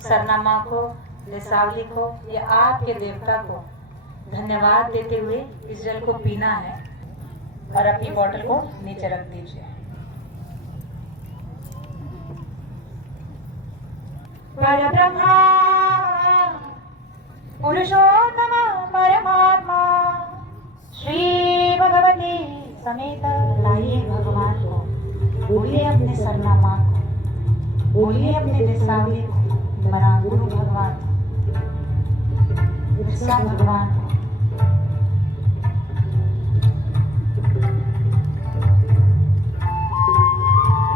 सरनामा को, देसावली को या आपके देवता को धन्यवाद देते हुए इस जल को पीना है और अपनी बोतल को नीचे रख दीजिए। परब्रह्मा पुरुषोत्तम परमात्मा श्री भगवती समेत लाइए भगवान को, बोलिए अपने सरनामा को, बोलिए अपने देसावली को, बना गुरु भगवान बिरसा भगवान को।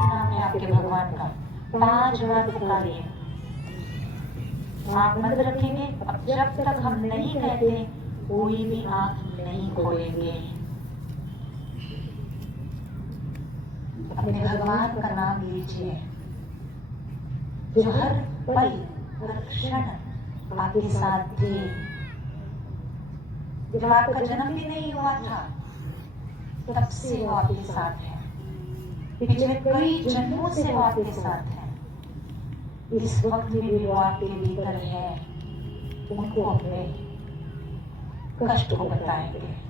नाम है आपके भगवान का 5 बार पुकारिए। आँख बंद रखेंगे। अब जब तक हम नहीं कहते कोई भी आँख नहीं खोलेंगे। अपने भगवान का नाम लीजिए जो हर पल हर क्षण आपके साथ थे। जब आपका जन्म भी नहीं हुआ था तब से वो आपके साथ है, पिछले कई जन्मों से वो आपके साथ है, इस वक्त में भी वो आपके भीतर है। उनको अपने कष्ट को बताएंगे।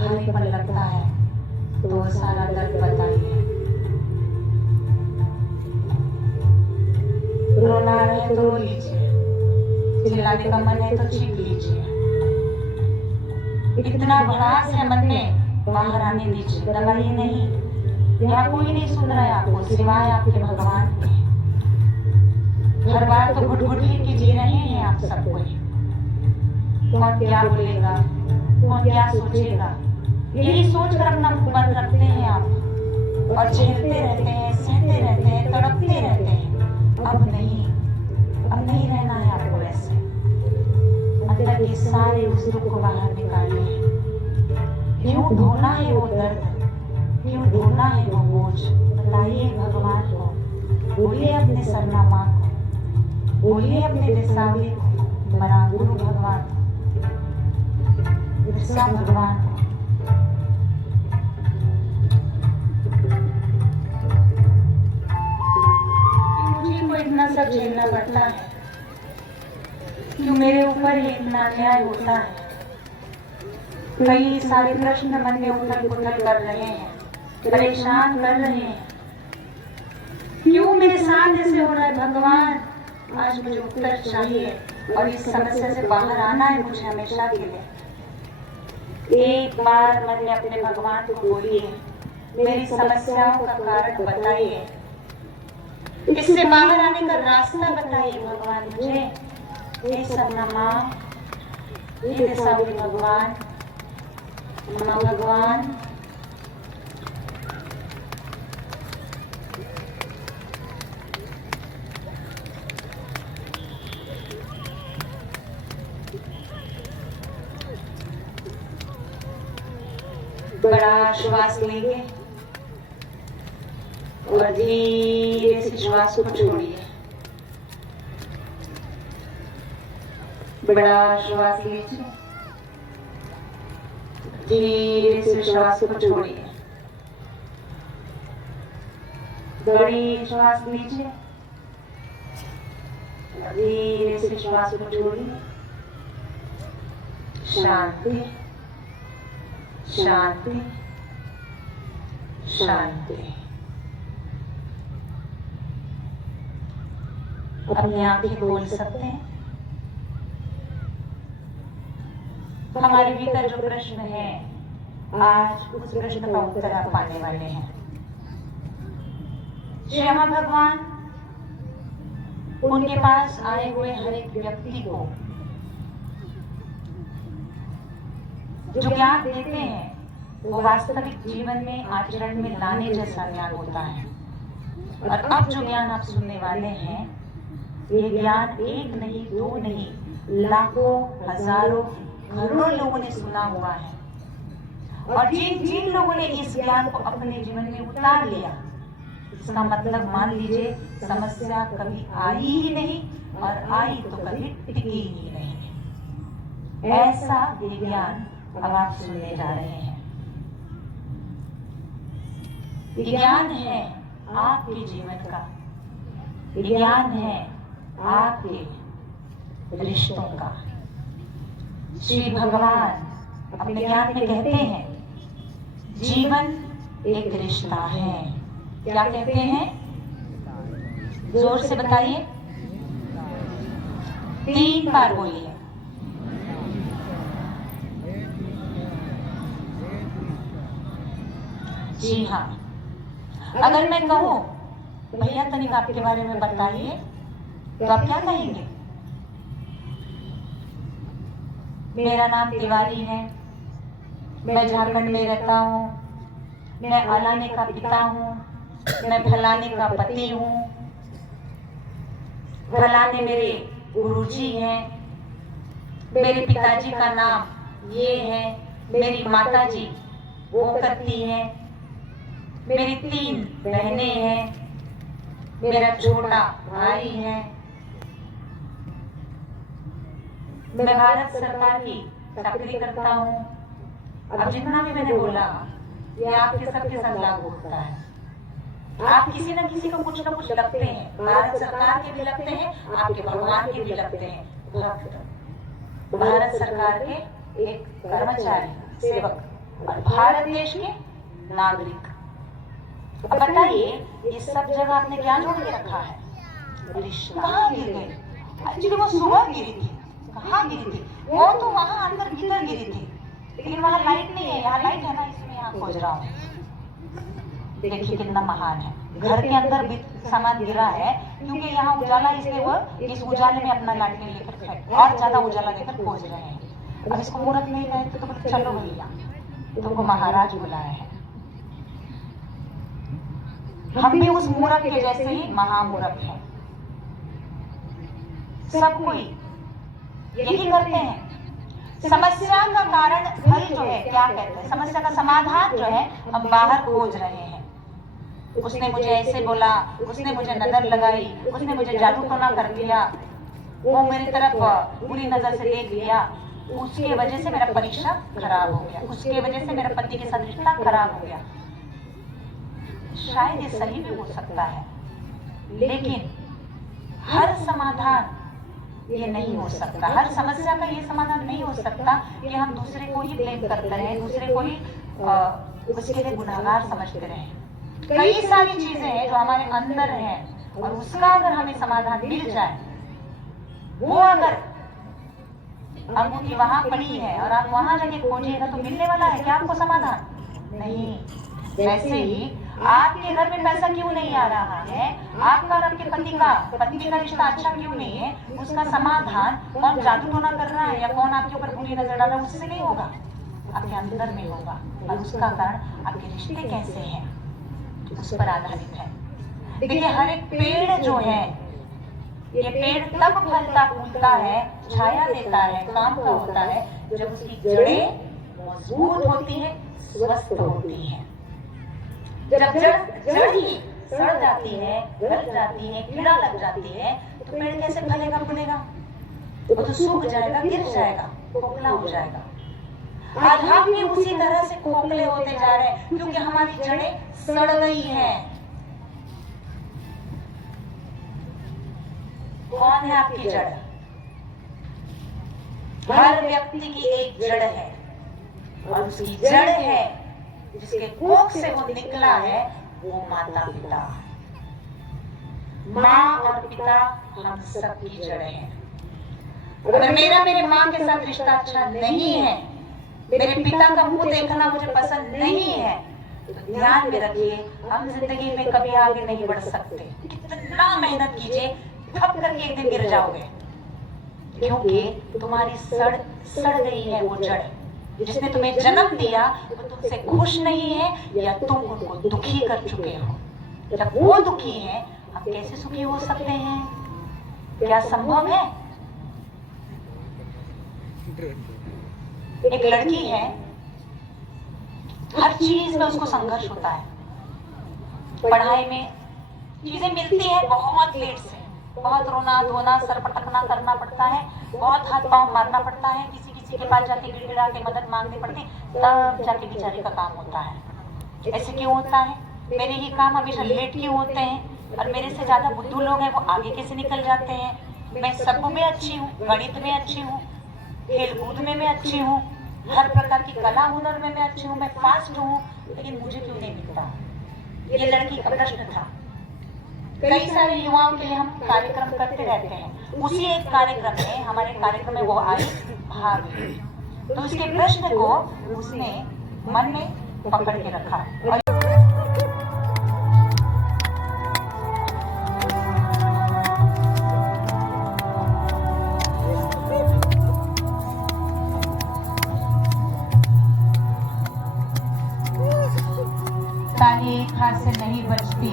भारीपन लगता है तो सारा दर्द बताइए। रोना है तो रो लीजिए, चिल्लाने का मन है तो चीख लीजिए। इतना भड़ास है मन में, बाहर आने दीजिए, दबाइए नहीं। यहाँ कोई नहीं सुन रहा है आपको सिवाय आपके भगवान के। हर बार तो घुट घुट के जी रहे हैं आप सबको। कौन क्या बोलेगा, कौन क्या सोचेगा, यही सोचकर अपना मुंह बंद रखते हैं आप और झेलते रहते हैं, सहते रहते हैं, तड़पते रहते हैं। अब नहीं रहना है आपको ऐसे। अंदर के सारे उसको को बाहर निकालिए। क्यों ढोना है वो दर्द, क्यों ढोना है वो बोझ, बताइए भगवान को। बोलिए अपने सरनामा को, बोलिए अपने देसावली को, बना गुरु भगवान बिरसा भगवान। मुझे को इतना सब झेलना पड़ता है, क्यों मेरे ऊपर ही इतना अन्याय होता है। कई सारे प्रश्न मन में उथल पुथल कर रहे हैं, परेशान कर रहे हैं। क्यों मेरे साथ ऐसे हो रहा है भगवान? आज मुझे उत्तर चाहिए और इस समस्या से बाहर आना है मुझे हमेशा के लिए। एक बार मन में अपने भगवान को बोलिए, मेरी समस्याओं का कारण बताइए, इससे बाहर आने का रास्ता बताइए भगवान मुझे। ये सरनामा, ये देसावली भगवान, माँ भगवान। बड़ा श्वास लेंगे और धीरे से श्वास को छोड़िए। बड़ा श्वास लीजिए, धीरे से श्वास को छोड़िए। बड़ी श्वास लीजिए, धीरे से श्वास को छोड़िए। शांति शांति शांति। अपनी आंखें खोल सकते हैं। हमारे भीतर जो प्रश्न है, आज उस प्रश्न का उत्तर आप पाने वाले हैं। श्यामा भगवान उनके पास आए हुए हर एक व्यक्ति को जो ज्ञान देते हैं वो वास्तविक जीवन में आचरण में लाने जैसा ज्ञान होता है। और अब जो ज्ञान आप सुनने वाले हैं, ये ज्ञान एक नहीं, दो नहीं, लाखों, हजारों, करोड़ों लोगों ने सुना हुआ है। और जिन जिन लोगों ने इस ज्ञान को अपने जीवन में उतार लिया, इसका मतलब मान लीजिए समस्या कभी आई ही नहीं, और आई तो कभी टिकी ही नहीं। ऐसा ये ज्ञान अब आप सुनने जा रहे हैं। ये ज्ञान है आपके जीवन का, ये ज्ञान है आपके रिश्तों का। श्री भगवान अपने ज्ञान में कहते हैं, जीवन एक रिश्ता है। क्या कहते हैं? जोर से बताइए, 3 बार बोलिए। जी हाँ, अगर मैं कहूं भैया तनिक आपके बारे में बताइए, तो आप क्या कहेंगे? मेरा नाम तिवारी है, मैं झारखंड में रहता हूँ, मैं अलाने का पिता हूँ, मैं फलाने का पति हूँ, फलाने मेरे गुरुजी हैं, मेरे पिताजी का नाम ये है, मेरी माताजी वो करती है, मेरी 3 बहनें हैं, मेरा छोटा भाई है, मैं भारत सरकार की चाकरी करता हूँ। अब जितना भी मैंने बोला ये आपके सबके साथ लागू होता है। आप किसी न किसी को कुछ न कुछ लगते हैं, भारत सरकार के भी लगते हैं, आपके भगवान के भी लगते हैं, भक्त, भारत सरकार के एक कर्मचारी, सेवक, और भारत देश के नागरिक। अब बताइए, ये सब जगह आपने क्या जोड़ के रखा है? कहाँ गिर गई? एक्चुअली वो सुबह गिरी थी। कहाँ गिरी थी? वो तो वहाँ अंदर भीतर गिरी थी, लेकिन वहाँ लाइट नहीं है। यहाँ लाइट है ना, इसमें यहाँ खोज रहा हूँ। देखिए कितना महान है। घर के अंदर भी सामान गिरा है, क्योंकि यहाँ उजाला, इसलिए वो इस उजाले में अपना लालटेन लेकर और ज्यादा उजाला देकर खोज रहे हैं। अब इसको मुहूर्त नहीं गए तो चलो भैया, तुमको महाराज बुलाया है। हम भी उस मूर्ख के जैसे ही महामूर्ख हैं। सब कोई यही करते हैं। समस्या का कारण हल जो है, क्या कहते हैं, समस्या का समाधान जो है, हम बाहर खोज रहे हैं। उसने मुझे ऐसे बोला, उसने मुझे नजर लगाई, उसने मुझे जादू टोना कर दिया, वो मेरी तरफ बुरी नजर से देख लिया, उसके वजह से मेरा परीक्षा खराब हो गया, उसके वजह से मेरा पति के साथ रिश्ता खराब हो गया। शायद ये सही भी हो सकता है, लेकिन हर समाधान ये नहीं हो सकता। हर समस्या का ये समाधान नहीं हो सकता कि हम दूसरे को ही ब्लेम करते रहें, दूसरे को ही उसके लिए गुनहगार समझते रहें। कई सारी चीजें हैं जो हमारे अंदर हैं, और उसका अगर हमें समाधान मिल जाए, वो अगर अंगूठी वहां पड़ी है और आप वहां जाके खोजिएगा तो मिलने वाला है क्या आपको समाधान? नहीं। वैसे ही आपके घर में पैसा क्यों नहीं आ रहा है, आपका और आपके पति का रिश्ता अच्छा क्यों नहीं है, उसका समाधान कौन जादू टोना कर रहा है या कौन आपके ऊपर बुरी नजर डाल रहा है, उससे नहीं होगा, आपके अंदर में होगा। और उसका कारण आपके रिश्ते कैसे हैं, उस पर आधारित है। देखिए, हर एक पेड़ जो है, ये पेड़ तब फलता फूलता है, छाया देता है, काम का होता है, जब उसकी जड़ें मजबूत होती है, स्वस्थ होती है। जब जड़ ही सड़ जाती है, गल जाती है, कीड़ा लग जाती है, तो पेड़ कैसे फलेगा फूलेगा? वो तो सूख जाएगा, गिर जाएगा, खोखला हो जाएगा। आज हम भी उसी तरह से खोखले होते जा रहे हैं, क्योंकि हमारी जड़ें सड़ गई हैं। कौन है आपकी जड़? हर व्यक्ति की एक जड़ है, और उसकी जड़ है, जिसके कोख से वो निकला है, वो माता पिता। माँ और पिता हम सबकी जड़ है। अगर मेरा मेरे माँ के साथ रिश्ता अच्छा नहीं है, मेरे पिता का मुंह देखना मुझे पसंद नहीं है, तो ध्यान में रखिए, हम जिंदगी में कभी आगे नहीं बढ़ सकते। कितना मेहनत कीजिए, थक करके एक दिन गिर जाओगे, क्योंकि तुम्हारी सड़ गई है वो जड़। जिसने तुम्हें जन्म दिया वो तुमसे खुश नहीं है या तुम उनको दुखी कर चुके हो। जब वो दुखी है हम कैसे सुखी हो सकते हैं? क्या संभव है? एक लड़की है, हर चीज में उसको संघर्ष होता है। पढ़ाई में चीजें मिलती है बहुत लेट से, बहुत रोना धोना सर पटकना करना पड़ता है, बहुत हाथ पांव मारना पड़ता है, किसी के पास जाके गिड़गिड़ा के मदद मांगनी पड़ती, तब जाके बेचारे का काम होता है। ऐसे क्यों होता है? मेरे ही काम हमेशा लेट क्यों होते हैं? और मेरे से ज्यादा बुद्धू लोग हैं वो आगे कैसे निकल जाते हैं? मैं सब में अच्छी हूँ, गणित में अच्छी हूँ, खेल कूद में मैं अच्छी हूँ, हर प्रकार की कला हुनर में मैं अच्छी हूँ, मैं फास्ट हूँ, लेकिन मुझे क्यों नहीं मिलता? ये लड़की का प्रश्न था। कई सारे युवाओं के लिए हम कार्यक्रम करते रहते हैं। उसी एक कार्यक्रम में, हमारे कार्यक्रम में वो आई भाग, तो उसके प्रश्न को उसने मन में पकड़ के रखा और ताली एक हाथ से नहीं बजती।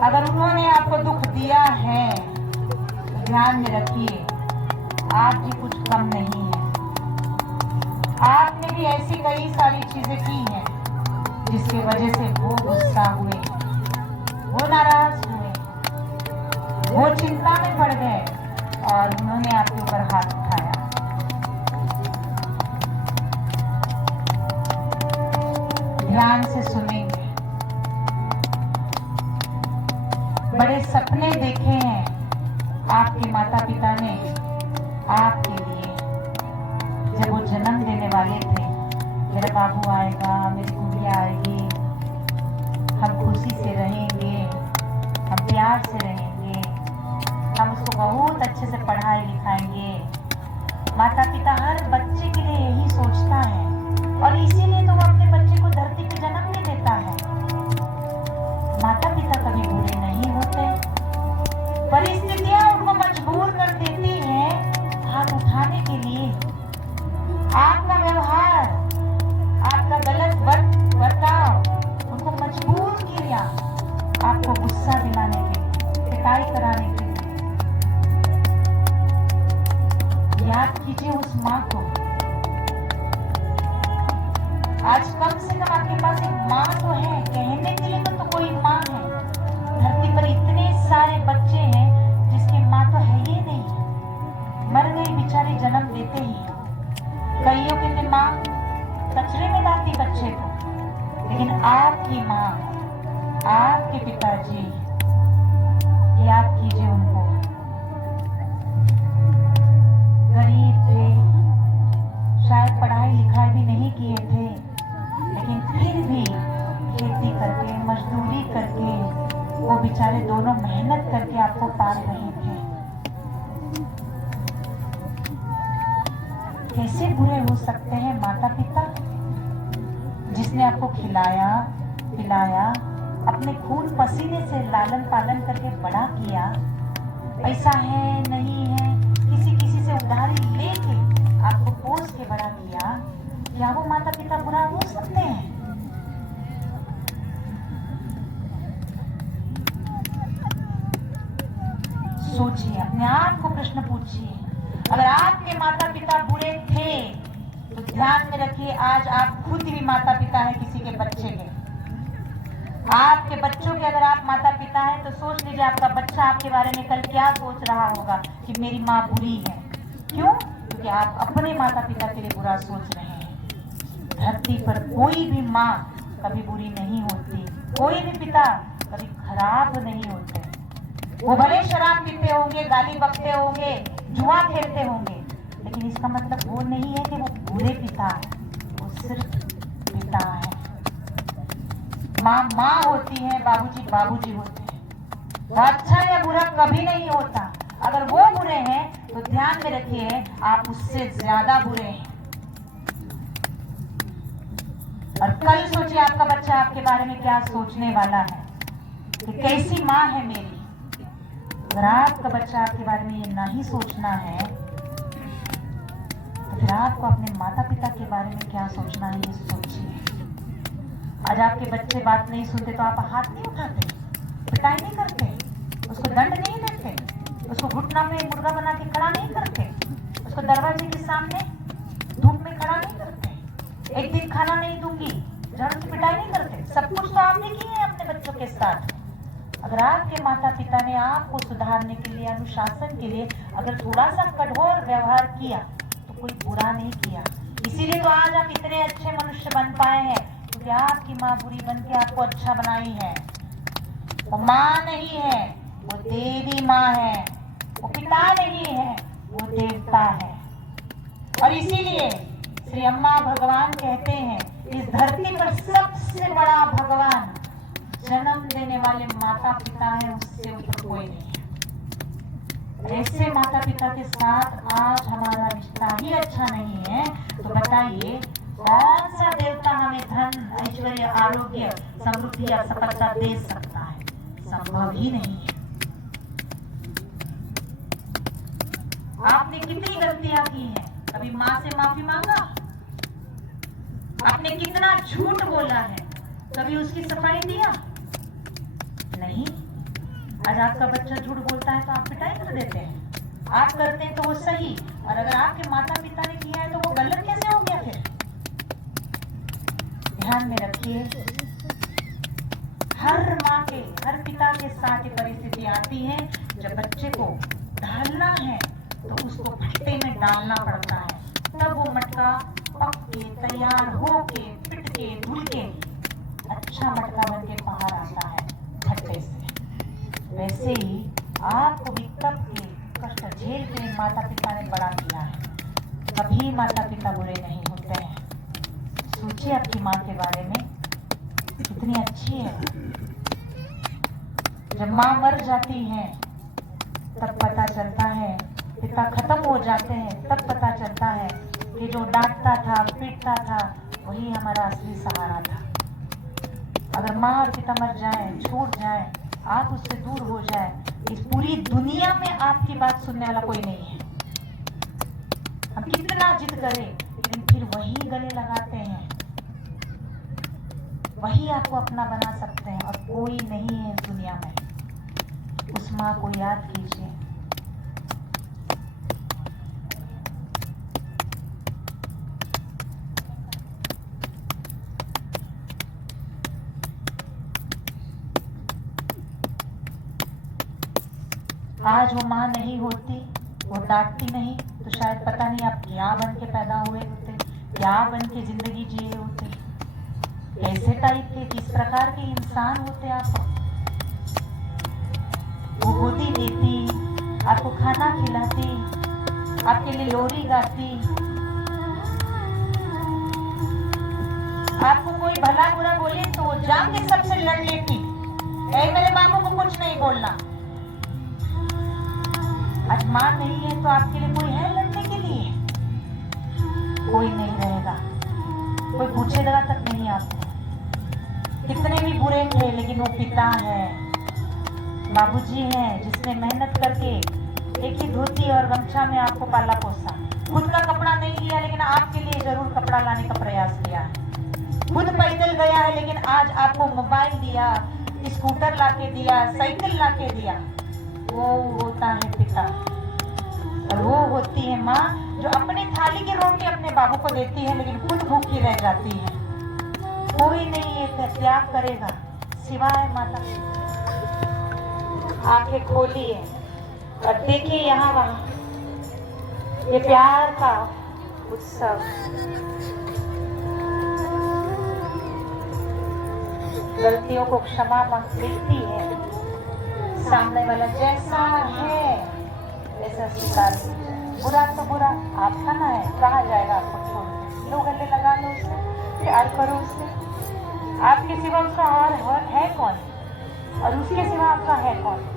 अगर उन्होंने आपको दुख दिया है तो ध्यान में रखिए आप भी कुछ कम नहीं है। आपने भी ऐसी कई सारी चीजें की हैं जिसकी वजह से वो गुस्सा हुए, वो नाराज हुए, वो चिंता में पड़ गए और उन्होंने आपके ऊपर हाथ उठाया। ध्यान से सुनेंगे। बड़े सपने देखे हैं आपके माता पिता ने आपके लिए। जब वो जन्म देने वाले थे, मेरा बाबू आएगा, मेरी गुड़िया आएगी, हम खुशी से रहेंगे, हम प्यार से रहेंगे, हम उसको बहुत अच्छे से पढ़ाई लिखाएंगे। माता पिता हर बच्चे के लिए यही सोचता है और इसीलिए तो वो अपने बच्चे को धरती पे जन्म नहीं देता है। माता पिता कभी बुरे नहीं होते, परिस्थितियां उनको मजबूर कर देती हैं हाथ उठाने के लिए। आपका व्यवहार, आपका गलत बर्ताव उनको मजबूर किया आपको गुस्सा दिलाने के लिए, पिटाई कराने के लिए। याद कीजिए उस माँ को। आज कम से कम आपके पास एक माँ तो है, कहने के लिए तो कोई माँ है। धरती पर इतने सारे बच्चे हैं जिसकी माँ तो है ही नहीं, मर गई बेचारी जन्म देते ही। कईयों की माँ कचरे में डालती बच्चे को, लेकिन आपकी माँ, आपके पिताजी, याद कीजिए उनको। गरीब थे, शायद पढ़ाई लिखाई भी नहीं किए थे, लेकिन फिर भी खेती करके, मजदूरी करके वो बेचारे दोनों मेहनत करके आपको पाल रहे थे। कैसे बुरे हो सकते हैं माता पिता, जिसने आपको खिलाया पिलाया, अपने खून पसीने से लालन पालन करके बड़ा किया। ऐसा है नहीं है, किसी से उधारी लेके आपको पोस के बड़ा किया। क्या वो माता पिता बुरा हो सकते हैं? सोचिए, अपने आप को प्रश्न पूछिए। अगर आपके माता पिता बुरे थे तो ध्यान में रखिए आज आप खुद भी माता पिता हैं किसी के बच्चे के। आपके बच्चों के अगर आप माता पिता हैं तो सोच लीजिए आपका बच्चा आपके बारे में कल क्या सोच रहा होगा कि मेरी माँ बुरी है। क्यों? क्योंकि आप अपने माता पिता के लिए बुरा सोच रहे हैं। धरती पर कोई भी माँ कभी बुरी नहीं होती, कोई भी पिता कभी खराब नहीं होते। वो भले शराब पीते होंगे, गाली बकते होंगे, जुआ खेलते होंगे, लेकिन इसका मतलब वो नहीं है कि वो बुरे पिता है। वो सिर्फ पिता है। माँ माँ होती है, बाबूजी बाबूजी होते हैं। वो अच्छा या बुरा कभी नहीं होता। अगर वो बुरे हैं तो ध्यान में रखिए आप उससे ज्यादा बुरे हैं। और कल सोचिए आपका बच्चा आपके बारे में क्या सोचने वाला है कि कैसी माँ है मेरी। अगर आपका बच्चा आपके बारे में ये नहीं सोचना है तो फिर आपको अपने माता पिता के बारे में क्या सोचना है, ये सोचिए। आज आपके बच्चे बात नहीं सुनते तो आप हाथ नहीं उठाते, पिटाई नहीं करते, उसको दंड नहीं देते, उसको घुटना में मुर्गा बना के खड़ा नहीं करते, उसको दरवाजे के सामने धूप में खड़ा नहीं करते, एक दिन खाना नहीं दूंगी, झाड़ू की पिटाई नहीं करते। सब कुछ तो आपने किया है अपने बच्चों के साथ। अगर आपके माता पिता ने आपको सुधारने के लिए, अनुशासन के लिए अगर थोड़ा सा कठोर व्यवहार किया तो कोई बुरा नहीं किया। इसीलिए तो आज आप इतने अच्छे मनुष्य बन पाए हैं, क्योंकि आपकी माँ बुरी बन के आपको अच्छा बनाई है। वो माँ नहीं है, वो देवी माँ है, वो पिता नहीं है, वो देवता है। और इसीलिए श्री अम्मा भगवान कहते हैं, इस धरती पर सबसे बड़ा भगवान जन्म देने वाले माता पिता है, उससे ऊपर कोई नहीं है। ऐसे माता पिता के साथ आज हमारा रिश्ता ही अच्छा नहीं है तो बताइए कौन सा देवता हमें धन, ऐश्वर्य, आरोग्य, समृद्धि या सफलता दे सकता है? संभव ही नहीं है। आपने कितनी गलतियां की हैं? कभी माँ से माफी मांगा? आपने कितना झूठ बोला है? कभी उसकी सफाई दिया? नहीं। आज आपका बच्चा झूठ बोलता है तो आप पिटाई कर देते हैं, आप करते हैं तो वो सही, और अगर आपके माता पिता ने किया है तो वो गलत कैसे हो गया? फिर ध्यान में रखिए, हर माँ के, हर पिता के साथ ये परिस्थिति आती है जब बच्चे को डालना है तो उसको भट्टे में डालना पड़ता है, तब वो मटका पक के, तैयार हो के, पिट के, धुल के अच्छा मटका बन के बाहर आता है भट्टे से। वैसे ही आपको भी कब के कष्ट झेल के माता पिता ने बड़ा किया है। कभी माता पिता बुरे नहीं होते हैं। सोचिए आपकी माँ के बारे में, कितनी अच्छी है। जब माँ मर जाती है तब पता चलता है, पिता खत्म हो जाते हैं तब पता चलता है कि जो डांटता था, पीटता था, वही हमारा असली सहारा था। अगर माँ और पिता मर जाए, छूट जाए, आप उससे दूर हो जाए, इस पूरी दुनिया में आपकी बात सुनने वाला कोई नहीं है। हम कितना जिद करें लेकिन फिर वही गले लगाते हैं, वही आपको अपना बना सकते हैं, और कोई नहीं है इस दुनिया में। उस माँ को याद कीजिए। आज वो माँ नहीं होती, वो डांटती नहीं, तो शायद पता नहीं आप क्या बन के पैदा हुए होते, क्या बन के जिंदगी जिए होते, कैसे टाइप के, किस प्रकार के इंसान होते आप। वो गोदी देती, आपको खाना खिलाती, आपके लिए लोरी गाती, आपको कोई भला बुरा बोले तो वो जान के सबसे लड़ लेती, मेरे बाबू को कुछ नहीं बोलना। आज माँ नहीं है तो आपके लिए कोई है लड़ने के लिए? कोई नहीं रहेगा, कोई पूछेगा तक नहीं आपको। कितने भी बुरे थे लेकिन वो पिता है, बाबूजी हैं, जिसने मेहनत करके एक ही धोती और गमछा में आपको पाला पोसा। खुद का कपड़ा नहीं लिया लेकिन आपके लिए जरूर कपड़ा लाने का प्रयास किया। खुद पैदल गया है लेकिन आज आपको मोबाइल दिया, स्कूटर लाके दिया, साइकिल लाके दिया। वो होता है पिता, और वो होती है माँ जो अपनी थाली की रोटी अपने बाबू को देती है लेकिन खुद भूखी रह जाती है। कोई नहीं ये त्याग करेगा सिवाय माता। आंखें खोलिए और देखिए यहाँ वहाँ, ये प्यार का उत्सव। गलतियों को क्षमा मिलती है, सामने वाला जैसा है वैसा स्वीकार कीजिए। बुरा तो बुरा आपका ना है, कहाँ जाएगा आपको छोड़ के? लो गले लगा लो उससे, प्यार करो उससे। आपके सिवा उसका और है कौन, और उसके सिवा आपका है कौन?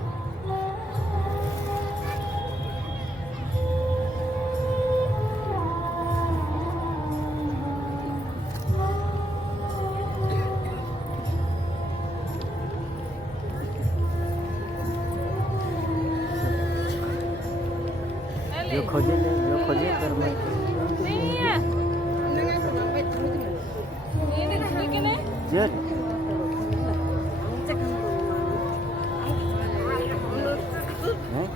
जो खोजे कर Good. Huh?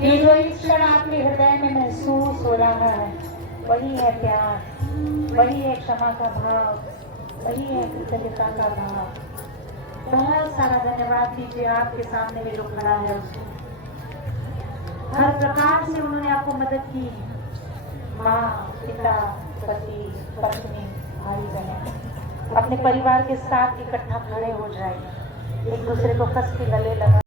ये जो इस क्षण आपके हृदय में महसूस हो रहा है वही है प्यार, वही है क्षमा का भाव, वही है कृतज्ञता का भाव। बहुत सारा धन्यवाद दीजिए आपके सामने में जो खड़ा है उसको। हर प्रकार से उन्होंने आपको मदद की, माँ, पिता, पति, पत्नी, भाई बहन, अपने परिवार के साथ इकट्ठा खड़े हो जाइए, एक दूसरे को कस के गले लगा।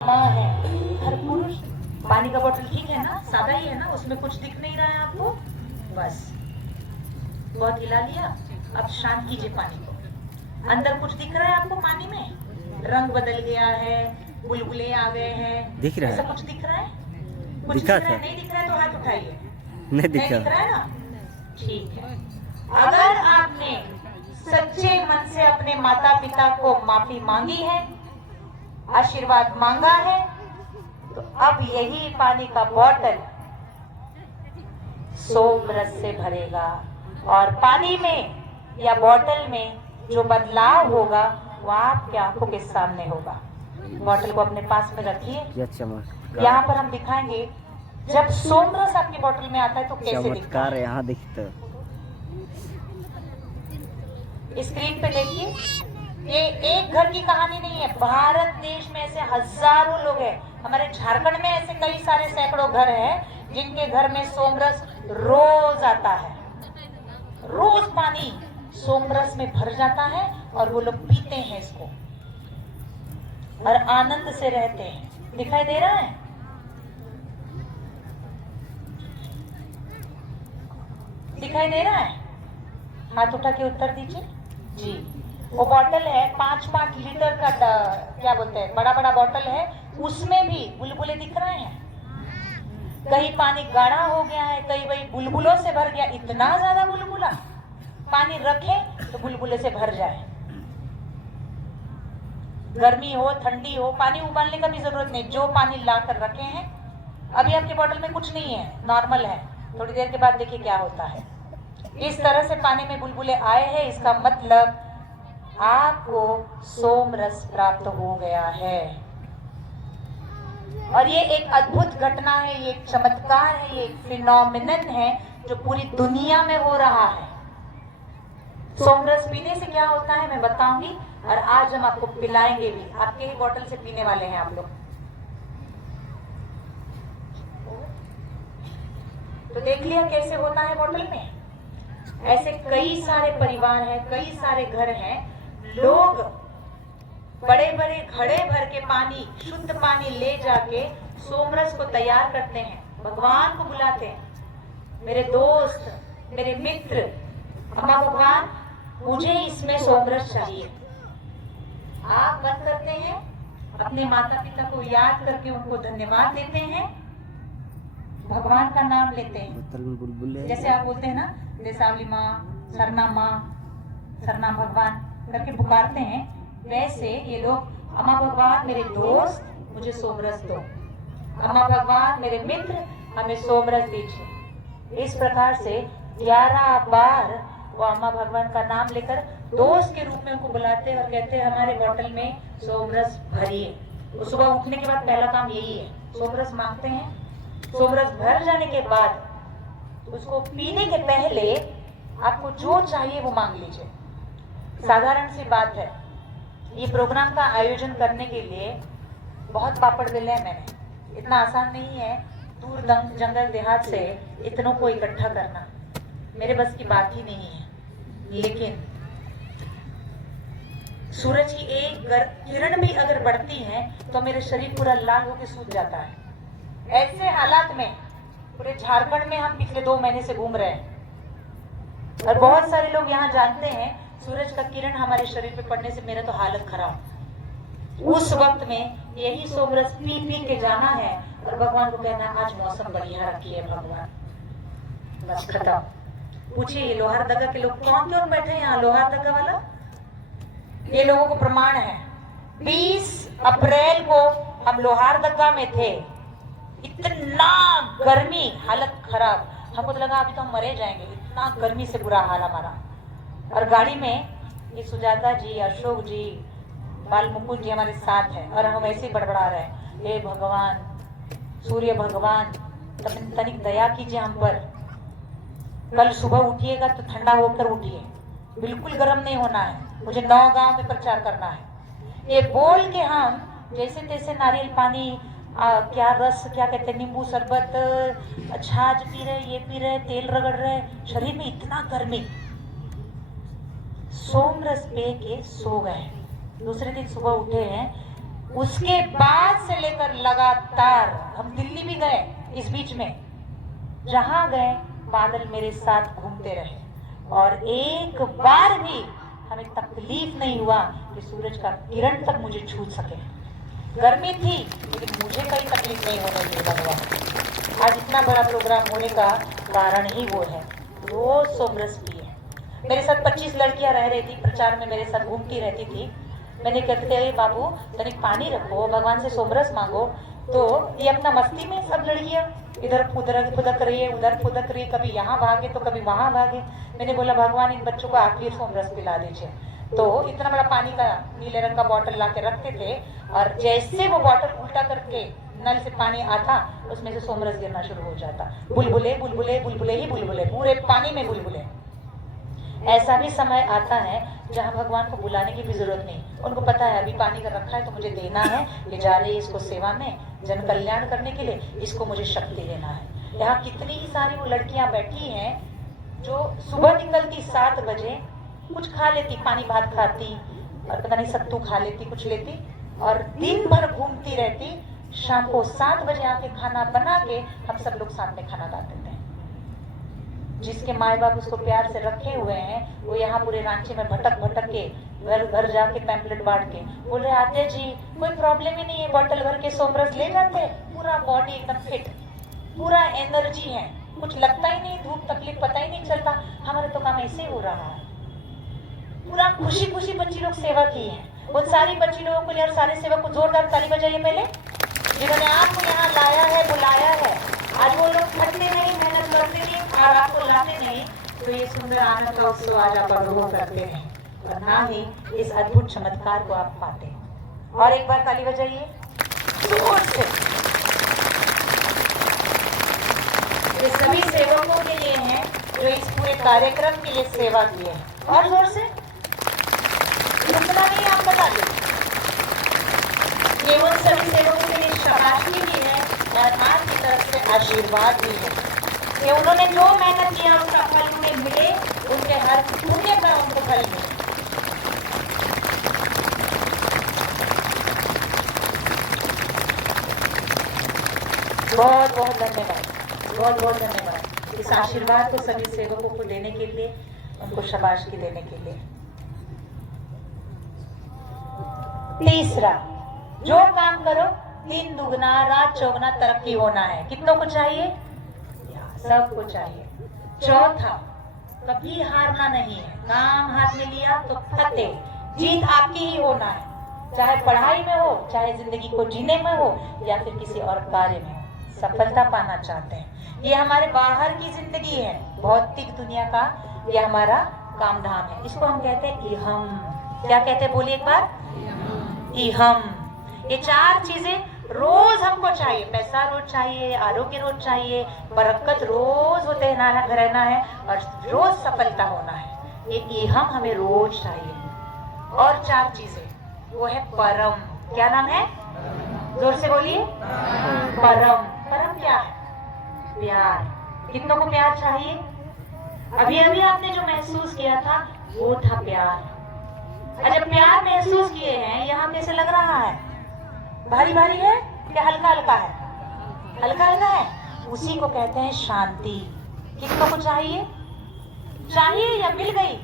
माँ है, हर पुरुष। पानी का बोतल ठीक है ना, सादा ही है ना, उसमें कुछ दिख नहीं रहा है आपको, बस बहुत हिला लिया। अब शांत कीजिए पानी को। अंदर कुछ दिख रहा है आपको पानी में? रंग बदल गया है, बुलबुले आ गए हैं, दिख रहा है। ऐसा कुछ दिख रहा है? कुछ दिखा दिख रहा है? था। नहीं दिख रहा है तो हाथ उठाइए। नहीं दिख दिखा। रहा है ना? ठीक है। अगर आपने सच्चे मन से अपने माता पिता को माफी मांगी है, आशीर्वाद मांगा है, तो अब यही पानी का बोतल सोम रस से भरेगा और पानी में या बोतल में जो बदलाव होगा वो आपकी आंखों के सामने होगा। बोतल को अपने पास में रखिए। क्या चमत्कार। यहाँ पर हम दिखाएंगे जब सोम रस आपकी बोतल में आता है तो कैसे दिखता चमत्कार है। यहाँ दिखता। स्क्रीन पे देखिए, ये एक घर की कहानी नहीं है, भारत देश में ऐसे हजारों लोग हैं। हमारे झारखंड में ऐसे कई सारे सैकड़ों घर हैं जिनके घर में सोमरस रोज आता है। रोज पानी सोमरस में भर जाता है और वो लोग पीते हैं इसको। और आनंद से रहते हैं। दिखाई दे रहा है? दिखाई दे रहा है? हाथ उठा के उत्तर दीजिए जी। वो बॉटल है 5-5 लीटर का, क्या बोलते हैं, बड़ा बड़ा बॉटल है, उसमें भी बुलबुले दिख रहे हैं। कहीं पानी गाढ़ा हो गया है, कहीं वही बुलबुलों से भर गया। इतना ज्यादा बुलबुला, पानी रखें तो बुलबुले से भर जाए। गर्मी हो ठंडी हो, पानी उबालने का भी जरूरत नहीं। जो पानी ला कर रखे हैं, अभी आपके बोतल में कुछ नहीं है, नॉर्मल है, थोड़ी देर के बाद देखिए क्या होता है। इस तरह से पानी में बुलबुले आए हैं, इसका मतलब आपको सोम रस प्राप्त हो गया है। और ये एक अद्भुत घटना है, ये एक चमत्कार है, ये एक फिनोमिनन है जो पूरी दुनिया में हो रहा है। सोमरस पीने से क्या होता है मैं बताऊंगी, और आज हम आपको पिलाएंगे भी। आपके ही बोतल से पीने वाले हैं आप लोग। तो देख लिया कैसे होता है बोतल में। ऐसे कई सारे परिवार हैं, कई सारे घर हैं, लोग बड़े बड़े घड़े भर के पानी, शुद्ध पानी ले जाके सोमरस को तैयार करते हैं, भगवान को बुलाते हैं। मेरे दोस्त, मेरे मित्र, अम्मा भगवान मुझे इसमें सोमरस चाहिए। आप मन करते हैं, अपने माता पिता को याद करके उनको धन्यवाद देते हैं, भगवान का नाम लेते हैं। जैसे आप बोलते हैं ना, देसावली माँ, सरना माँ, सरना भगवान करके पुकारते हैं, वैसे ये लोग अम्मा भगवान मेरे दोस्त मुझे सोमरस दो, अम्मा भगवान मेरे मित्र हमें सोमरस दीजिए। इस प्रकार से 11 बार वो अम्मा भगवान का नाम लेकर दोस्त के रूप में उनको बुलाते हैं और कहते हैं हमारे बोतल में सोमरस भरिए। तो सुबह उठने के बाद पहला काम यही है, सोमरस मांगते हैं। सोमरस भर जाने के बाद उसको पीने के पहले आपको जो चाहिए वो मांग लीजिए। साधारण सी बात है। ये प्रोग्राम का आयोजन करने के लिए बहुत पापड़ बेले हैं मैंने। इतना आसान नहीं है दूर जंगल देहात से इतनों को इकट्ठा करना, मेरे बस की बात ही नहीं है। लेकिन सूरज की एक किरण भी अगर बढ़ती है तो मेरे शरीर पूरा लाल होकर सूख जाता है। ऐसे हालात में पूरे झारखंड में हम पिछले 2 महीने से घूम रहे हैं और बहुत सारे लोग यहाँ जानते हैं सूरज का किरण हमारे शरीर पे पड़ने से मेरा तो हालत खराब। उस वक्त में यही सोमरस पी पी के जाना है और भगवान को कहना आज मौसम बढ़िया रखी है भगवान, बस खत्म। पूछिए ये लोहारदगा के लोग कौन कौन बैठे हैं यहाँ? लोहारदगा वाला ये लोगों को प्रमाण है। 20 अप्रैल को हम लोहारदगा में थे, इतना गर्मी, हालत खराब, हमको तो लगा अभी तो हम मरे जाएंगे, इतना गर्मी से बुरा हाल हमारा। और गाड़ी में ये सुजाता जी, अशोक जी, बाल मुकुंद जी हमारे साथ है और हम ऐसे ही बड़बड़ा रहे हैं, हे भगवान, सूर्य भगवान तनिक दया कीजिए हम पर। कल सुबह उठिएगा तो ठंडा होकर उठिए, बिल्कुल गर्म नहीं होना है, मुझे 9 गांव में प्रचार करना है। ये बोल के हम जैसे तैसे नारियल पानी, क्या रस, क्या कहते हैं, नींबू शरबत, छाछ पी रहे, ये पी रहे, तेल रगड़ रहे, शरीर में इतना गर्मी। सोमरस पे के सो गए। दूसरे दिन सुबह उठे हैं, उसके बाद से लेकर लगातार हम दिल्ली भी गए, इस बीच में जहां गए बादल मेरे साथ घूमते रहे और एक बार भी हमें तकलीफ नहीं हुआ कि सूरज का किरण तक मुझे छू सके। गर्मी थी लेकिन मुझे कोई तकलीफ नहीं होने दी भगवान। आज इतना बड़ा प्रोग्राम होने का कारण ही वो है, रोज सोमरस पिए। मेरे साथ 25 लड़कियां रह रही थी, प्रचार में मेरे साथ घूमती रहती थी। मैंने कहते थे बाबू तनिक पानी रखो, भगवान से सोमरस मांगो। तो ये अपना मस्ती में सब लड़कियां इधर फुदक रही है, उधर फुदक रही है, कभी यहाँ भागे तो कभी वहां भागे। मैंने बोला भगवान इन बच्चों को आखिर सोमरस पिला दीजिए। तो इतना बड़ा पानी का नीले रंग का बॉटल ला के रखते थे और जैसे वो बॉटल उल्टा करके नल से पानी आता उसमें से सोमरस गिरना शुरू हो जाता। बुलबुले बुलबुले बुलबुले ही बुलबुले, पूरे पानी में बुलबुले। ऐसा भी समय आता है जहाँ भगवान को बुलाने की भी जरूरत नहीं, उनको पता है अभी पानी का रखा है तो मुझे देना है, ये जा रही है इसको सेवा में, जन कल्याण करने के लिए, इसको मुझे शक्ति देना है। यहाँ कितनी सारी वो लड़कियां बैठी हैं जो सुबह निकलती 7 बजे, कुछ खा लेती, पानी भात खाती और पता नहीं सत्तू खा लेती, कुछ लेती और दिन भर घूमती रहती, शाम को 7 बजे आके खाना बना के हम सब लोग साथ में खाना खाते थे। जिसके माए बाप उसको प्यार से रखे हुए हैं वो यहाँ पूरे रांची में भटक भटक के घर घर जाके पैम्पलेट बांट के बोल रहे आते जी कोई प्रॉब्लम ही नहीं है, बोतल भर के सोमरस ले जाते हैं, पूरा बॉडी एकदम फिट, पूरा एनर्जी है, कुछ लगता ही नहीं, धूप तकलीफ पता ही नहीं चलता। हमारे तो काम ऐसे हो रहा है, पूरा खुशी खुशी बच्ची लोग सेवा की है। उन सारी बच्ची लोगों के लिए और सारे सेवक को जोरदार ताली बजाइए पहले, जिन्होंने आपको यहाँ लाया है, बुलाया है। आज वो लोग थकते नहीं, मेहनत करते नहीं और आपको लाते नहीं, तो ये सुंदर आनंद का उत्सव आज आप अनुभव करते हैं और ना ही इस अद्भुत चमत्कार को आप पाते हैं। और एक बार ताली बजाइए जोर से। ये सभी सेवकों के लिए हैं जो इस पूरे कार्यक्रम के लिए सेवा किए हैं। और जोर से इतना नहीं आप बता दें, ये उन सभी सेवकों के लिए शाबाशी भी है और आपकी तरफ से आशीर्वाद भी है कि उन्होंने जो मेहनत किया उसका फल उन्हें मिले, उनके हर पुण्य का उनको फल मिले। बहुत बहुत धन्यवाद, बहुत बहुत धन्यवाद इस आशीर्वाद को सभी सेवकों को देने के लिए, उनको शाबाशी देने के लिए। तीसरा, जो काम करो दिन दुगना रात चौगुना तरक्की होना है। कितनों को चाहिए? सबको चाहिए। चौथा, कभी हारना नहीं है। काम हाथ में लिया तो फतेह, जीत आपकी ही होना है, चाहे पढ़ाई में हो, चाहे जिंदगी को जीने में हो या फिर किसी और कार्य में हो। सफलता पाना चाहते हैं, ये हमारे बाहर की जिंदगी है, भौतिक दुनिया का ये हमारा काम धाम है। इसको हम कहते हैं इहम। क्या कहते हैं? बोलिए एक बार। इहम। ये 4 चीजें रोज हमको चाहिए। पैसा रोज चाहिए, आरोग्य रोज चाहिए, बरकत रोज होते रहना है और रोज सफलता होना है। ये इहम हमें रोज चाहिए। और 4 चीजें, वो है परम। क्या नाम है? जोर से बोलिए। परम। परम क्या है? प्यार। कितनों को प्यार चाहिए? अभी अभी आपने जो महसूस किया था वो था प्यार। जब प्यार महसूस किए हैं, यहाँ कैसे लग रहा है? भारी भारी है क्या हल्का हल्का है? हल्का हल्का है। उसी को कहते हैं शांति। कितनों को चाहिए? चाहिए या मिल गई?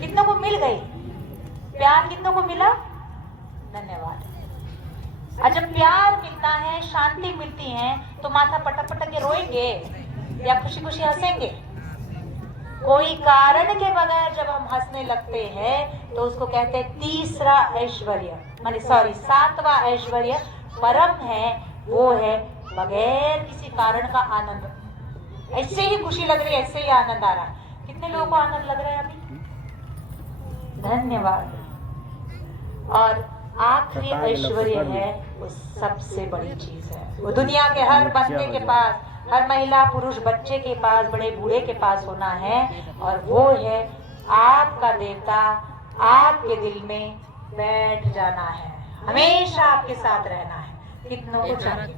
कितनों को मिल गई? प्यार कितनों को मिला? धन्यवाद। जब प्यार मिलता है, शांति मिलती है, तो माथा पटक पटक के रोएंगे या खुशी खुशी हंसेंगे? कोई कारण के बगैर जब हम हंसने लगते हैं तो उसको कहते हैं तीसरा ऐश्वर्य, माने सॉरी 7वां ऐश्वर्य परम है। वो है बगैर किसी कारण का आनंद। ऐसे ही खुशी लग रही है, ऐसे ही आनंद आ रहा है। कितने लोगों को आनंद लग रहा है अभी? धन्यवाद। और आखिरी ऐश्वर्य है वो सबसे बड़ी चीज है। वो दुनिया के हर बंदे के पास, हर महिला पुरुष बच्चे के पास, बड़े बूढ़े के पास होना है, और वो है आपका देवता आपके दिल में बैठ जाना है, हमेशा आपके साथ रहना है। कितनों को चाहिए?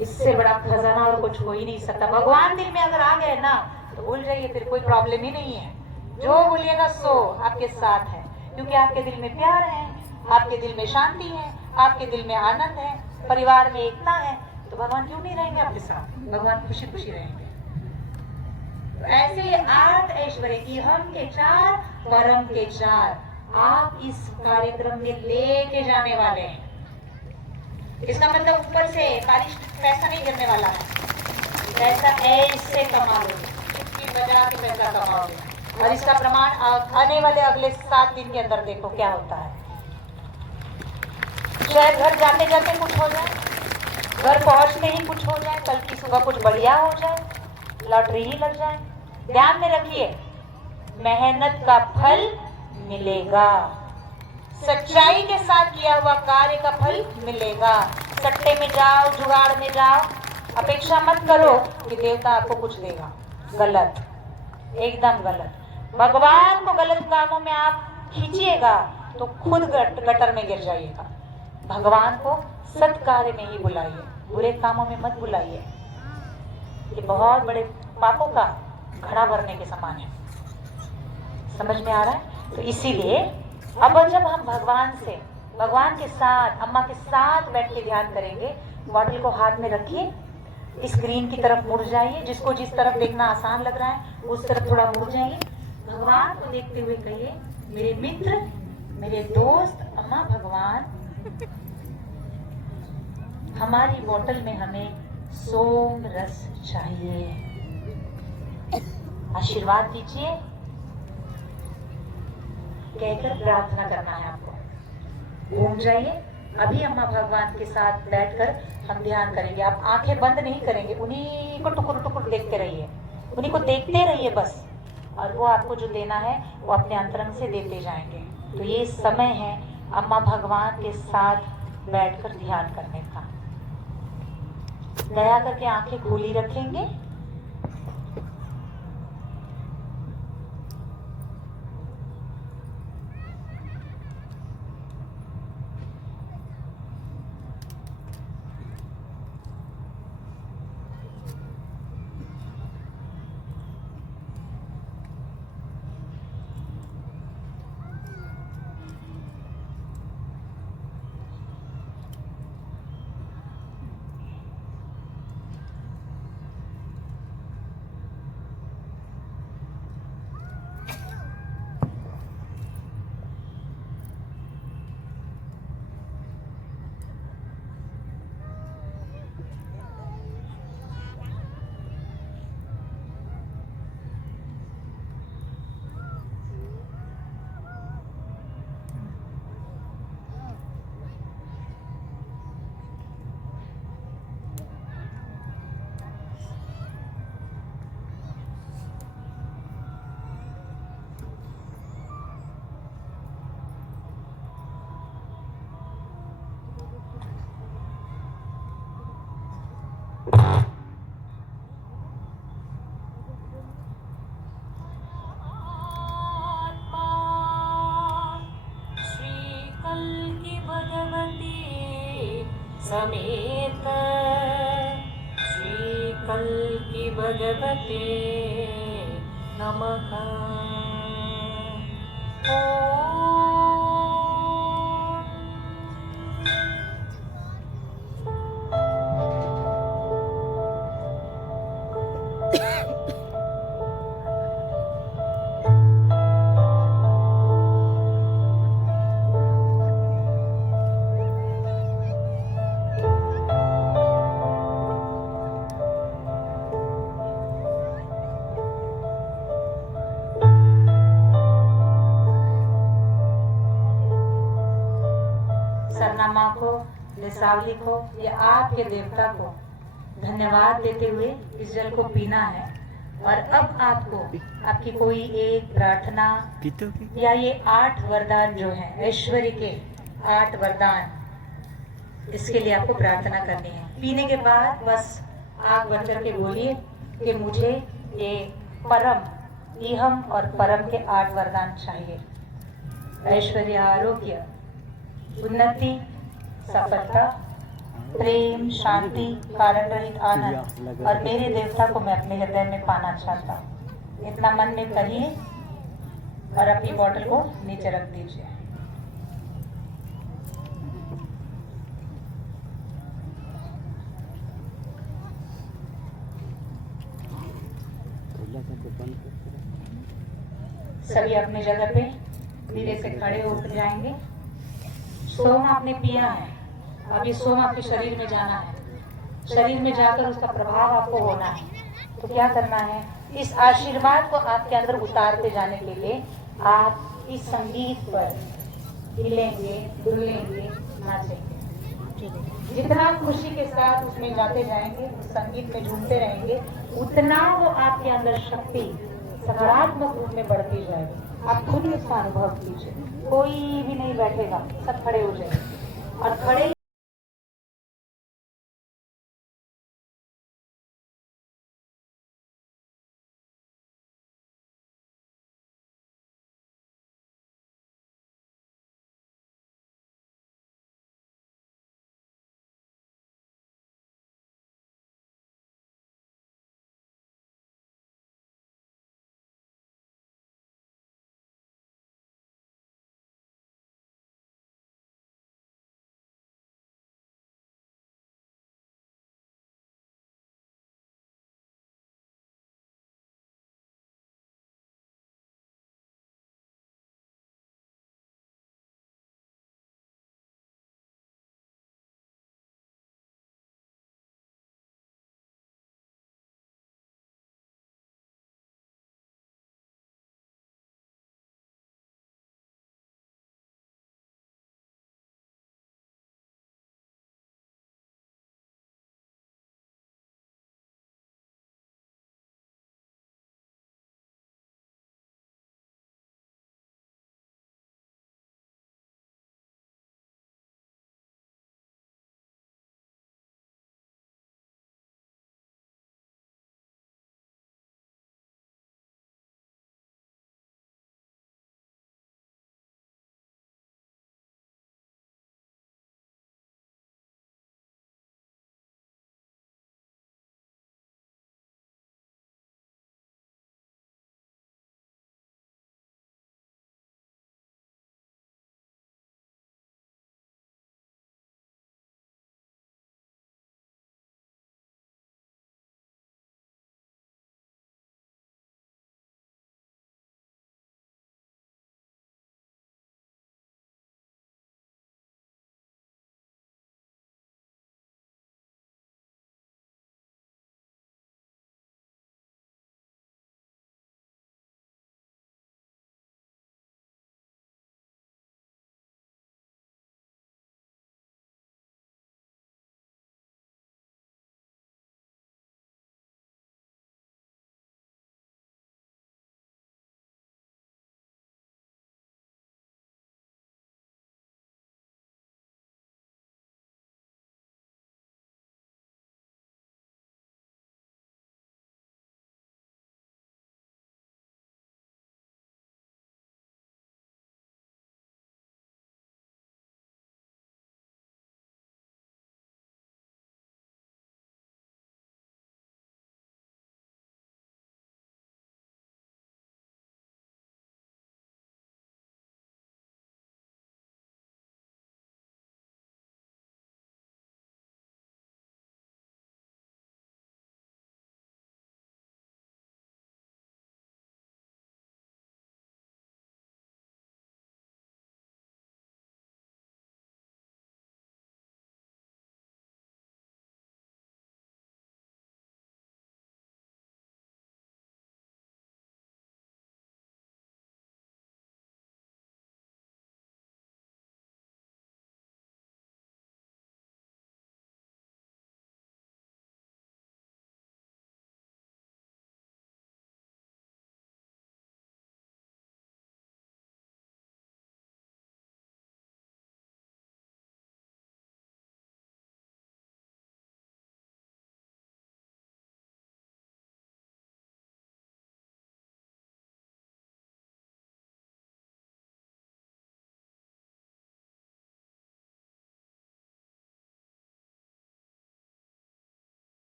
इससे बड़ा खजाना और कुछ हो ही नहीं सकता। भगवान दिल में अगर आ गए ना तो भूल जाइए, फिर कोई प्रॉब्लम ही नहीं है। जो बोलिएगा सो आपके साथ है, क्योंकि आपके दिल में प्यार है, आपके दिल में शांति है, आपके दिल में आनंद है, परिवार में एकता है, तो भगवान क्यों नहीं रहेंगे आपके साथ? भगवान खुशी खुशी रहेंगे। तो ऐसे 8 ऐश्वर्य की हम के 4, परम के 4 आप इस कार्यक्रम में लेके जाने वाले हैं। इसका मतलब ऊपर से बारिश पैसा नहीं गिरने वाला है, पैसा ऐसे कमाओगे, चुटकी बजा के पैसा कमाओगे। और इसका प्रमाण आने वाले अगले 7 दिन के अंदर देखो क्या होता है। शायद घर जाते जाते कुछ हो जाए, घर पहुंचते ही कुछ हो जाए, कल की सुबह कुछ बढ़िया हो जाए, लॉटरी ही लग जाए। ध्यान में रखिए, मेहनत का फल मिलेगा, सच्चाई के साथ किया हुआ कार्य का फल मिलेगा। सट्टे में जाओ, जुगाड़ में जाओ, अपेक्षा मत करो कि देवता आपको कुछ देगा। गलत, एकदम गलत। भगवान को गलत कामों में आप खींचिएगा तो खुद गटर में गिर जाइएगा। भगवान को सत्कार्य में ही बुलाइए, बुरे कामों में मत बुलाइए। ये बहुत बड़े पापों का घड़ा भरने के समान है। समझ में आ रहा है? तो इसीलिए अब जब हम भगवान से भगवान के साथ, अम्मा के साथ बैठ के ध्यान करेंगे। बॉटल को हाथ में रखिए, स्क्रीन की तरफ मुड़ जाइए। जिसको जिस तरफ देखना आसान लग रहा है उस तरफ थोड़ा मुड़ जाइए। भगवान को देखते हुए कहिए, मेरे मित्र, मेरे दोस्त, अम्मा भगवान, हमारी बोतल में हमें सोम रस चाहिए, आशीर्वाद दीजिए। कहकर प्रार्थना करना है आपको। घूम जाइए। अभी अम्मा भगवान के साथ बैठकर हम ध्यान करेंगे। आप आंखें बंद नहीं करेंगे, उन्हीं को टुकुर टुकुर देखते रहिए, उन्हीं को देखते रहिए बस। और वो आपको जो देना है वो अपने अंतरंग से देते जाएंगे। तो ये समय है अम्मा भगवान के साथ बैठकर ध्यान करने का। दया करके आंखें खुली रखेंगे। समेत श्री कल्की भगवते नमः। सरनामा को, लिसावली को या आपके देवता को धन्यवाद देते हुए इस जल को पीना है। और अब आपको आपकी कोई एक प्रार्थना या ये 8 वरदान जो हैं, ऐश्वर्य के 8 वरदान, इसके लिए आपको प्रार्थना करनी है। पीने के बाद बस आग बंद करके बोलिए कि मुझे ये परम, इहम और परम के 8 वरदान चाहिए। ऐश्वर्य, आरोग्य, उन्नति, सफलता, प्रेम, शांति, कारण रहित आनंद, और मेरे देवता को मैं अपने हृदय में पाना चाहता हूँ। इतना मन में कहिए और अपनी बोतल को नीचे रख दीजिए। सभी अपनी जगह पे धीरे से खड़े होकर जाएंगे। सोम आपने पिया है, अभी सोम आपके शरीर में जाना है। शरीर में जाकर उसका प्रभाव आपको होना है। तो क्या करना है, इस आशीर्वाद को आपके अंदर उतारते जाने के लिए आप इस संगीत पर हिलेंगे, डुलेंगे, नाचेंगे। जितना खुशी के साथ उसमें जाते जाएंगे, उस संगीत में झूमते रहेंगे, उतना वो आपके अंदर शक्ति सकारात्मक रूप में बढ़ती जाएगी। आप खुद इसका अनुभव कीजिए। कोई भी नहीं बैठेगा, सब खड़े हो जाएंगे और खड़े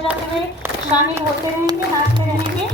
बजाते हुए शामिल होते रहेंगे, नाचते रहेंगे।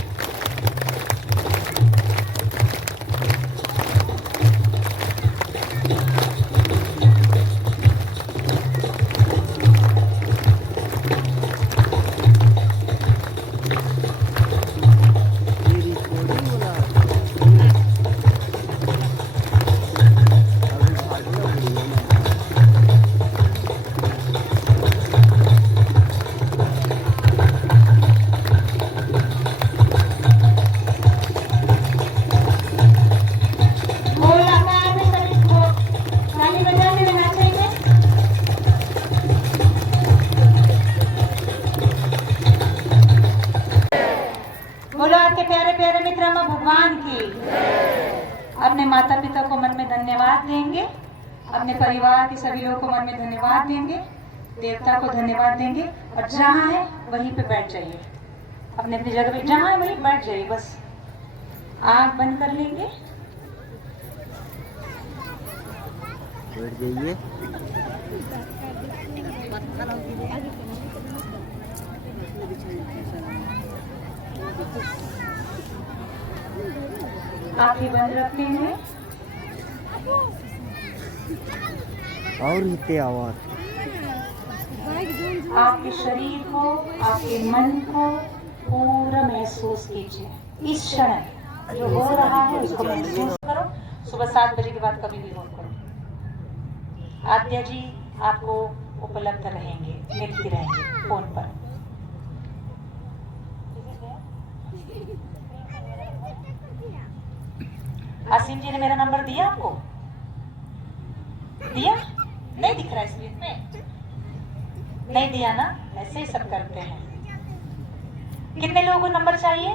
बोलो आपके प्यारे प्यारे मित्र अम्मा भगवान की। अपने माता पिता को मन में धन्यवाद देंगे, अपने परिवार के सभी लोगों को मन में धन्यवाद देंगे, देवता को धन्यवाद देंगे और जहाँ है वहीं पे बैठ जाइए, अपने अपनी जगह पे जहाँ है वहीं बैठ जाइए। बस आँख बंद कर लेंगे, बैठ जाइए। आँखें बंद रखेंगे और हिते आवाज। आपके शरीर को, आपके मन को पूरा महसूस कीजिए। इस क्षण जो हो रहा है उसको महसूस करो। सुबह 7 बजे के बाद कभी भी फोन करो। आद्या जी आपको उपलब्ध रहेंगे, मिलती रहेंगे फोन पर। आसिम जी ने मेरा नंबर दिया आपको? दिया? नहीं दिख रहा है स्क्रीन पे? नहीं दिया ना? ऐसे ही सब करते हैं। कितने लोगों को नंबर चाहिए?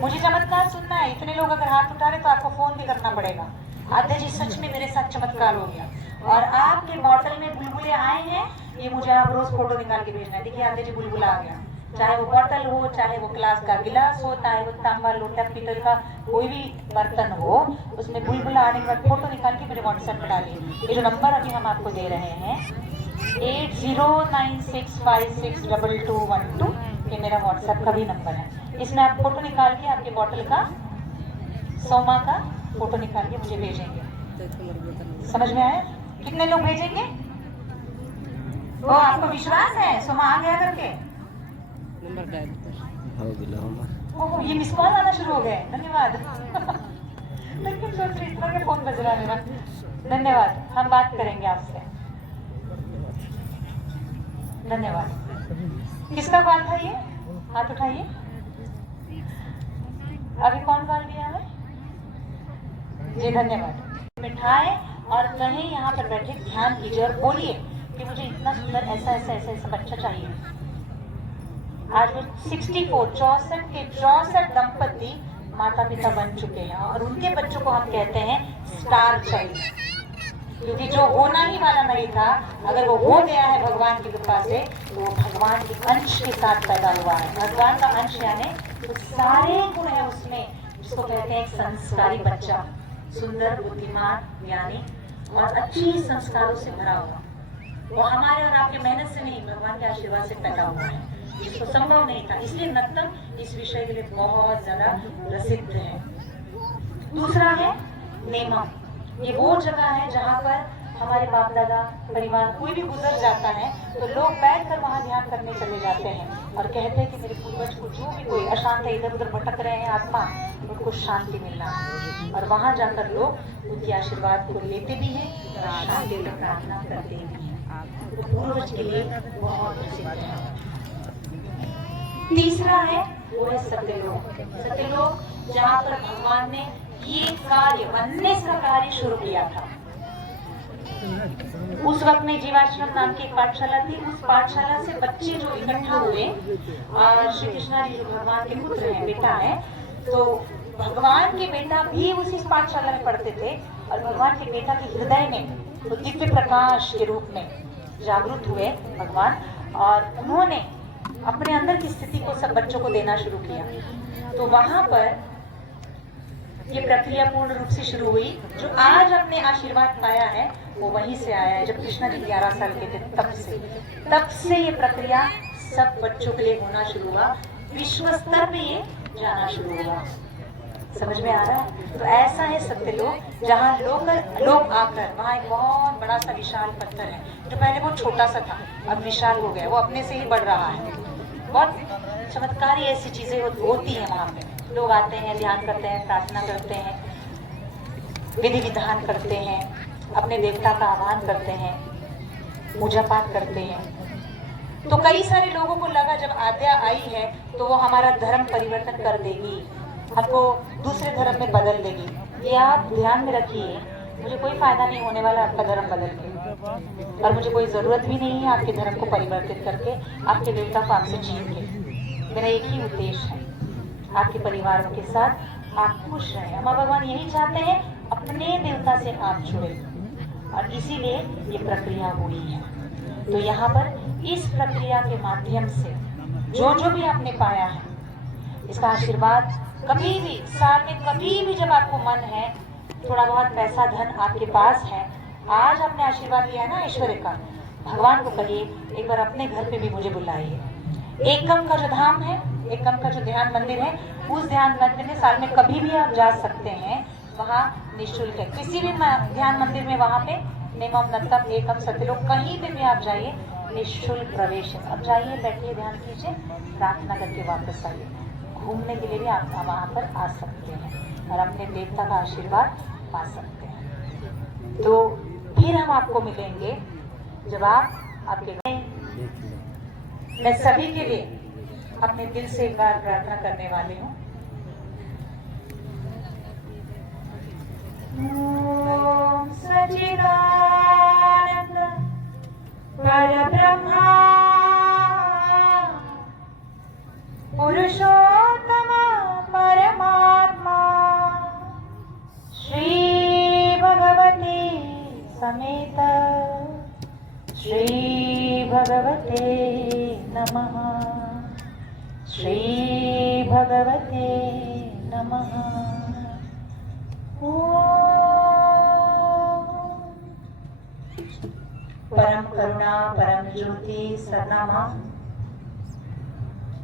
मुझे चमत्कार सुनना है। इतने लोग अगर हाथ उठा रहे तो आपको फोन भी करना पड़ेगा। आद्या जी सच में मेरे साथ चमत्कार हो गया। और आपके बॉटल में बुलबुले आए हैं, ये मुझे आप रोज फोटो निकाल के भेजना है। देखिए आद्या जी बुलबुला आ गया, चाहे वो बॉटल हो, चाहे वो ग्लास का गिलास हो, चाहे वो तांबा लोटा पीतल का कोई भी बर्तन हो, उसमें बुलबुला आने के बाद फोटो निकाल के मेरे व्हाट्सएप पर डालिए। ये जो नंबर अभी हम आपको दे रहे हैं 8096562212, ये मेरा व्हाट्सएप का भी नंबर है। इसमें आप फोटो निकाल के आपके बॉटल का, सोमा का फोटो निकाल के मुझे भेजेंगे। समझ में आया? कितने लोग भेजेंगे? वो आपको विश्वास है सोमा आ गया करके? नंबर डायल ओह, ये मिस कॉल आना शुरू हो गए। धन्यवाद। लेकिन सोच रही इतना के फोन बज रहा है मेरा। धन्यवाद, हम बात करेंगे आपसे। धन्यवाद। किसका कॉल था ये? हाथ उठाइए। अभी कौन कॉल दिया है? जी धन्यवाद। मिठाई और कहीं यहाँ पर बैठे ध्यान कीजिए और बोलिए कि मुझे इतना सुंदर ऐसा ऐसा ऐसा ऐसा बच्चा चाहिए। आज वो 64 के 64 दंपति माता पिता बन चुके हैं और उनके बच्चों को हम कहते हैं स्टार चाइल्ड, क्योंकि जो होना ही वाला नहीं था अगर वो हो गया है भगवान की कृपा से तो वो भगवान के अंश के साथ पैदा हुआ है। भगवान का अंश यानी तो सारे गुण है उसमें, जिसको कहते हैं एक संस्कारी बच्चा, सुंदर, बुद्धिमान, ज्ञानी और अच्छी संस्कारों से भरा हुआ। वो हमारे और आपके मेहनत से नहीं, भगवान के आशीर्वाद से पैदा हुआ है, जिसको संभव नहीं था। इसलिए नत्तम इस विषय के लिए बहुत ज्यादा प्रसिद्ध है। दूसरा है नेमम। ये वो जगह है जहाँ पर हमारे बाप दादा परिवार कोई भी गुजर जाता है तो लोग बैठकर वहाँ ध्यान करने चले जाते हैं और कहते हैं कि मेरे पूर्वज को जो भी कोई अशांत है, इधर उधर भटक रहे हैं आत्मा, उनको शांति मिलना है। और वहाँ जाकर लोग उनके आशीर्वाद को लेते भी हैं और शांति की प्रार्थना करते भी हैं। तो पूर्वज के लिए बहुत प्रसिद्ध है। तीसरा है वो है सत्यलोक। सत्यलोक जहाँ पर भगवान ने ये कार्य, वन्नेस का कार्य शुरू किया था। उस वक्त में जीवाश्रम नाम की एक पाठशाला थी। उस पाठशाला से बच्चे जो इकट्ठा हुए और श्री कृष्णा जी जो भगवान के पुत्र हैं, बेटा है, तो भगवान के बेटा भी उसी पाठशाला में पढ़ते थे और भगवान के बेटा के हृदय में तो दिव्य प्रकाश के रूप में जागृत हुए भगवान और उन्होंने अपने अंदर की स्थिति को सब बच्चों को देना शुरू किया। तो वहां पर ये प्रक्रिया पूर्ण रूप से शुरू हुई। जो आज अपने आशीर्वाद पाया है वो वहीं से आया है। जब कृष्णा जी 11 साल के थे तब से ये प्रक्रिया सब बच्चों के लिए होना शुरू हुआ, विश्व स्तर पे ये जाना शुरू हुआ। समझ में आ रहा है? तो ऐसा है सत्यलोक, जहाँ लोग आकर, वहाँ एक बहुत बड़ा सा विशाल पत्थर है जो पहले बहुत छोटा सा था, अब विशाल हो गया, वो अपने से ही बढ़ रहा है। बहुत चमत्कारी ऐसी चीजें होती हैं वहाँ पे। लोग आते हैं, ध्यान करते हैं, प्रार्थना करते हैं, विधि विधान करते हैं, अपने देवता का आह्वान करते हैं, पूजा पाठ करते हैं। तो कई सारे लोगों को लगा जब आद्या आई है तो वो हमारा धर्म परिवर्तन कर देगी, हमको दूसरे धर्म में बदल देगी। ये आप ध्यान में रखिए, मुझे कोई फायदा नहीं होने वाला आपका धर्म बदल के, और मुझे कोई जरूरत भी नहीं है आपके धर्म को परिवर्तित करके आपके देवता को आपसे छीन के। मेरा एक ही उद्देश्य है, आपके परिवारों के साथ आप खुश रहें। अम्मा भगवान यही चाहते हैं, अपने देवता से आप जुड़े, और इसीलिए ये प्रक्रिया हुई है। तो यहाँ पर इस प्रक्रिया के माध्यम से जो भी आपने पाया है, इसका आशीर्वाद कभी भी, साल में कभी भी जब आपको मन है, थोड़ा बहुत पैसा धन आपके पास है, आज आपने आशीर्वाद लिया है ना ऐश्वर्य का, भगवान को कहिए एक बार अपने घर पे भी मुझे बुलाइए। एकम का जो धाम है, एकम का जो ध्यान मंदिर है, उस ध्यान मंदिर में साल में कभी भी आप जा सकते हैं, वहाँ निःशुल्क है। किसी भी ध्यान मंदिर में वहाँ पे निमम नत्तम एकम सत्यलोक, कहीं पे भी आप जाइए, निःशुल्क प्रवेश है। अब जाइए, बैठिए, ध्यान कीजिए, प्रार्थना करके वापस आइए। घूमने के लिए भी आप वहाँ पर आ सकते हैं और अपने देवता का आशीर्वाद पा सकते हैं। तो फिर हम आपको मिलेंगे जब आप आपके मैं सभी के लिए अपने दिल से एक बार प्रार्थना करने वाली हूँ। ओम सच्चिदानंद परब्रह्मा पुरुषोत्तम परमात्मा श्री भगवते समेत श्री भगवते नमः, श्री भगवते नमः। परम करुणा परम ज्योति सरनामा,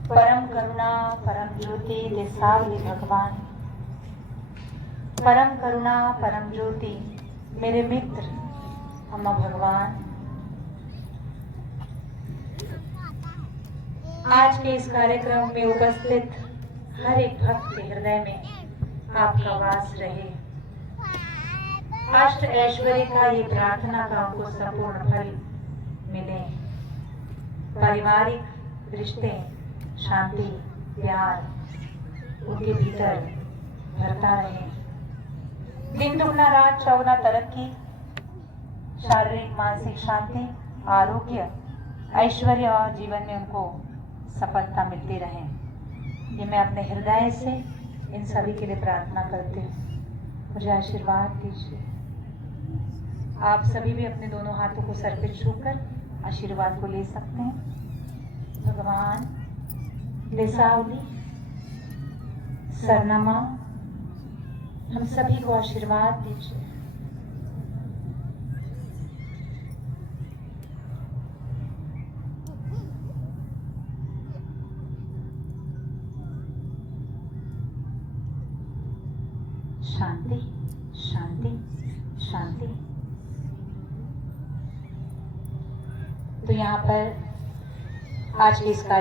परम करुणा परम ज्योति देसावली भगवान, परम करुणा परम ज्योति मेरे मित्र अम्मा भगवान, आज के इस कार्यक्रम में उपस्थित हर एक भक्त के हृदय में आपका वास रहे। अष्ट ऐश्वर्य का ये प्रार्थना का उनको संपूर्ण फल मिले। पारिवारिक रिश्ते, शांति, प्यार उनके भीतर भरता रहे। दिन दुगना रात चौगुना तरक्की, शारीरिक मानसिक शांति, आरोग्य, ऐश्वर्य और जीवन में उनको सफलता मिलती रहे। ये मैं अपने हृदय से इन सभी के लिए प्रार्थना करती हूँ। मुझे आशीर्वाद दीजिए। आप सभी भी अपने दोनों हाथों को सर पे छूकर आशीर्वाद को ले सकते हैं। भगवान देसावली सरनामा, हम सभी को आशीर्वाद दीजिए। शांति शांति शांति। तो यहाँ पर आज के इस कार्य